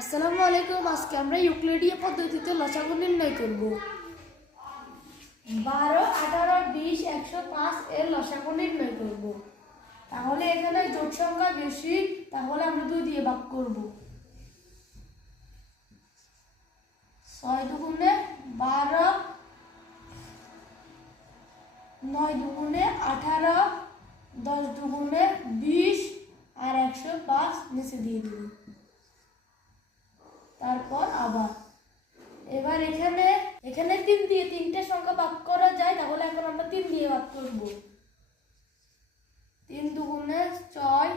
আসসালামু আলাইকুম। আজকে আমরা ইউক্লিডীয় পদ্ধতিতে লসাগু নির্ণয় করব। 12, 18, 20, 105 এর লসাগু নির্ণয় করব। তাহলে এখানে জোট সংখ্যা বেশি, তাহলে আমরা 2 দিয়ে ভাগ করব। 6 দুগুণে 12, 9 দুগুণে 18, 10 দুগুণে 20 আর 105 নিচে দিয়ে দেব। তারপর আবার এবার এখানে 3 দিয়ে 3টে সংখ্যা ভাগ করা যায়, তাহলে এখন আমরা 3 দিয়ে ভাগ করব। 3 দুগুণে 6,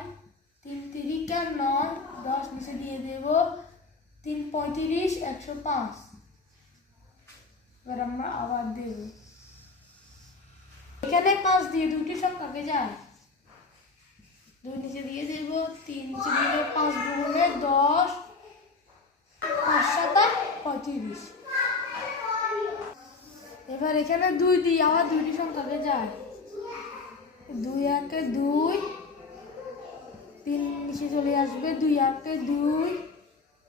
3 তিরিকা 9, 10 নিচে দিয়ে দেব। 3 35, 105। এবার আমরা আবার দেব। এখানে 5 দিয়ে 2টি সংখ্যাকে যায়, 2 নিচে দিয়ে দেব। 3 নিচে দিয়ে দেব। 5 দুগুণে 10, 5 7 35। এবার এখানে 2 দিয়ে আবার 2টি সংখ্যাকে যায়, 2 আঁকে 2, 3 নিচে চলে আসবে। 2 আঁকে 2,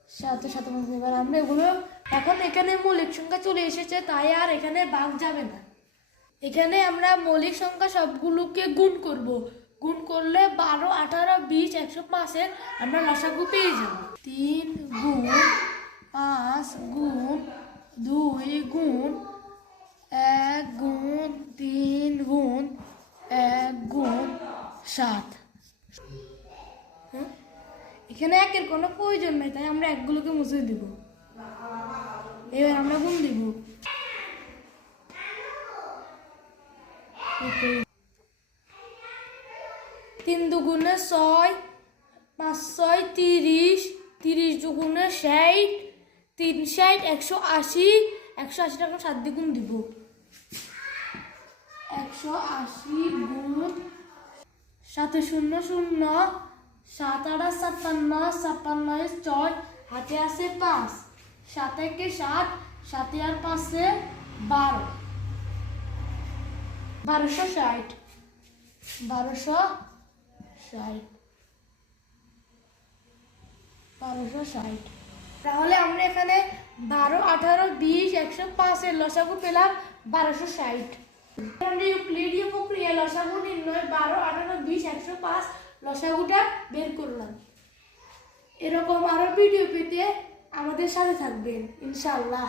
7 7। এবার আমরা এগুলো এখন এখানে মৌলিক সংখ্যা চলে এসেছে, তাই আর এখানে ভাগ যাবে না। এখানে আমরা মৌলিক সংখ্যা সবগুলোকে গুণ করব। গুণ করলে 12, 18, 20, 105 এর আমরা লসাগু পেয়ে যাব। 3 গুণ 5 গুণ 2 গুণ 1 গুণ 3 গুণ 1 গুণ 7। এখানে 1-এর কোনো প্রয়োজন নেই, তাই আমরা 1গুলোকে মুছে দেব। এবার আমরা গুণ দেব। 3 দুগুণে 6, 5 6 30, 30 দুগুণে 60, 3 60 180, 180 টাকা 7 দিয়ে গুণ দিব। 180 গুণ 7 0 0, 7 8 56, 56 4, হাতে আছে 5, 7 1 7, 7 আর 5 12, 1260, 1260। তাহলে আমরা এখানে 12, 18, 20, 105 এর লসাগু পেলাম 1260। আমরা ইউক্লিডীয় প্রক্রিয়ায় লসাগু নির্ণয় 12, 18, 20, 105 লসাগুটা বের করলাম। এরকম আরো ভিডিও পেতে আমাদের সাথে থাকবেন ইনশাআল্লাহ।